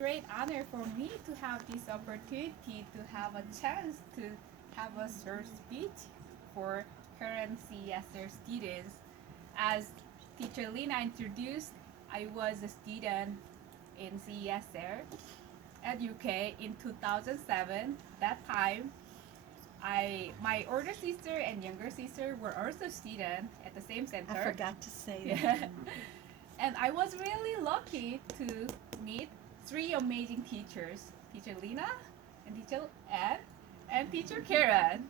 great honor for me to have this opportunity to have a chance to have a short speech for current CESL students. As teacher Lina introduced, I was a student in CESL at UK in 2007. That time, my older sister and younger sister were also students at the same I center. forgot to say Yeah. that. And I was really lucky to meet three amazing teachers, teacher Lina, and teacher Ed, and teacher Karen.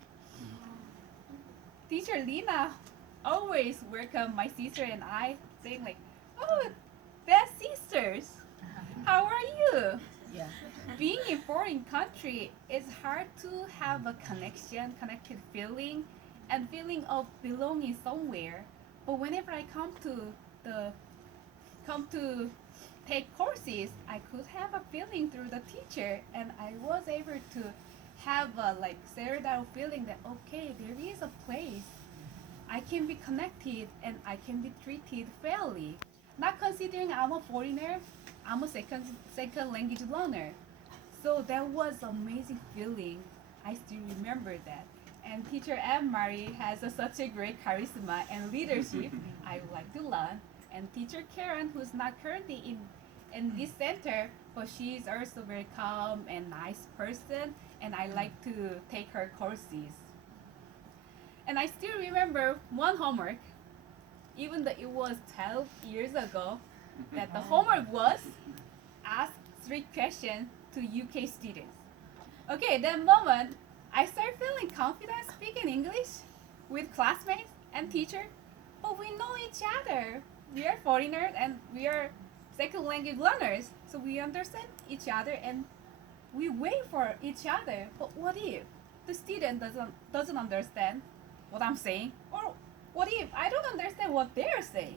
Teacher Lina always welcome my sister and I, saying like, "Oh, best sisters, how are you?" Yeah. Being in foreign country, it's hard to have a connected feeling, and feeling of belonging somewhere. But whenever I the come to take courses, I could have a feeling through the teacher, and I was able to have a like settled out feeling that okay, there is a place I can be connected and I can be treated fairly. Not considering I'm a foreigner, I'm a second language learner. So that was amazing feeling. I still remember that. And teacher Anne Marie has such a great charisma and leadership. I would like to learn. And teacher Karen, who's not currently in this center, but she's also very calm and nice person, and I like to take her courses. And I still remember one homework, even though it was 12 years ago, that the homework was ask three questions to UK students. Okay, that moment, I started feeling confident speaking English with classmates and teacher, but we know each other. We are foreigners and we are second language learners, so we understand each other and we wait for each other. But what if the student doesn't understand what I'm saying, or what if I don't understand what they're saying?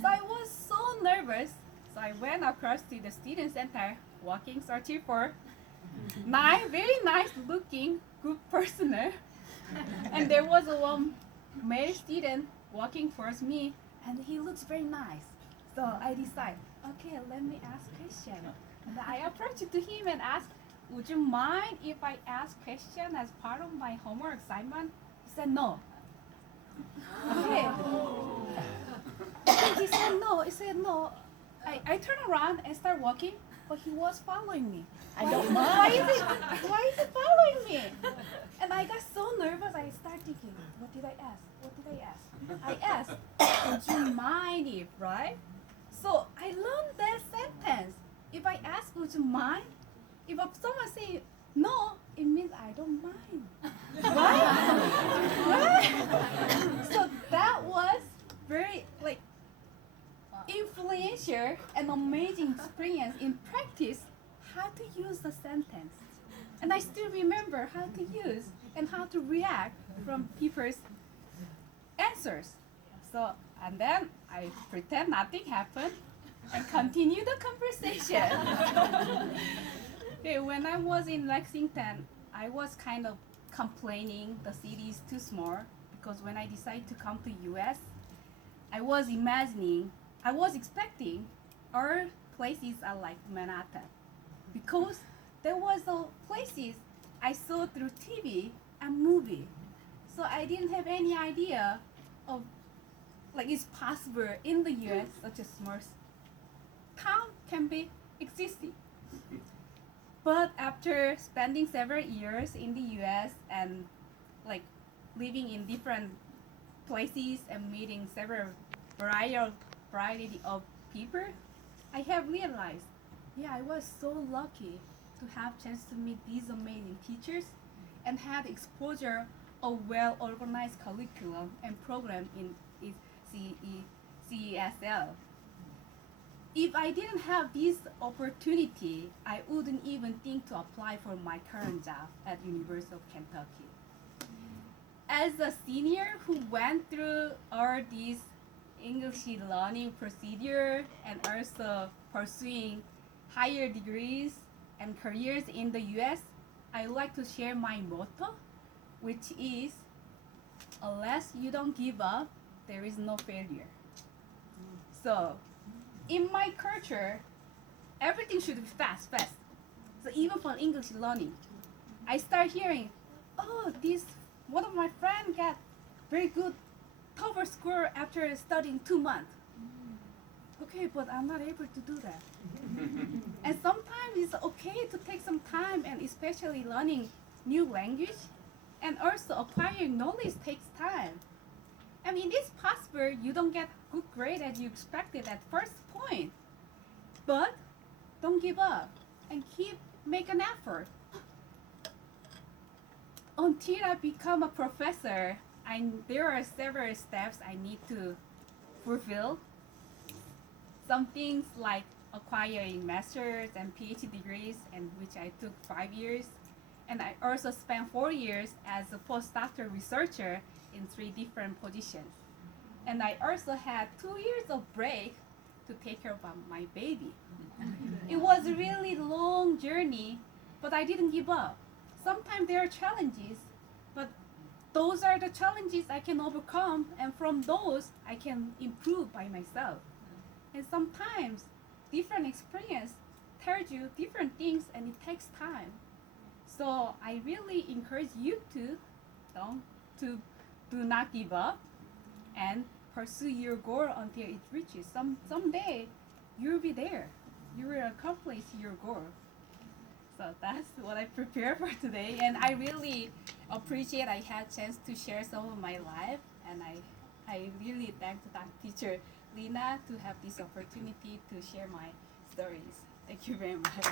So I was so nervous. So I went across to the student center, walking, searching for very nice looking good person. And there was a one male student walking towards me, and he looks very nice. So I decide, okay, let me ask question. And I approached to him and asked, would you mind if I ask question as part of my homework assignment? He said no. Okay. He said no. He said no. I turned around and start walking, but he was following me. I don't Why mind. why is he following me? And I got so nervous. I started thinking, what did I ask? What did I ask? I asked, would you mind if, right? So I learned that sentence. If I ask, would you mind? If someone say no, it means I don't mind. Right? Right? So that was very like influential and amazing experience in practice how to use the sentence. And I still remember how to use and how to react from people's answers. So, and then I pretend nothing happened and continue the conversation. Okay, when I was in Lexington, I was kind of complaining the city is too small because when I decided to come to US, I was imagining, I was expecting our places are like Manhattan because there was places I saw through TV and movie. So I didn't have any idea of like it's possible in the US such a small town can be existing. But after spending several years in the US and like living in different places and meeting several variety of people, I have realized, yeah, I was so lucky to have chance to meet these amazing teachers and had exposure of well organized curriculum and program in CESL. If I didn't have this opportunity, I wouldn't even think to apply for my current job at University of Kentucky. As a senior who went through all these English learning procedure and also pursuing higher degrees and careers in the US, I would like to share my motto, which is, unless you don't give up, there is no failure. So, in my culture, everything should be fast. So even for English learning, I start hearing, oh, this one of my friends got very good TOEFL score after studying 2 months. Okay, but I'm not able to do that. And sometimes it's okay to take some time, and especially learning new language and also acquiring knowledge takes time. I mean, it's possible you don't get good grade as you expected at first point, but don't give up and make an effort. Until I become a professor, there are several steps I need to fulfill. Some things like acquiring master's and PhD degrees, and which I took 5 years. And I also spent 4 years as a postdoctoral researcher in 3 different positions. And I also had 2 years of break to take care of my baby. It was a really long journey, but I didn't give up. Sometimes there are challenges, but those are the challenges I can overcome, and from those I can improve by myself. And sometimes different experience tells you different things, and it takes time. So I really encourage you to do not give up and pursue your goal until it reaches. Someday you'll be there. You will accomplish your goal. So that's what I prepared for today, and I really appreciate I had a chance to share some of my life, and I really thank Dr. Teacher Lina to have this opportunity to share my stories. Thank you very much.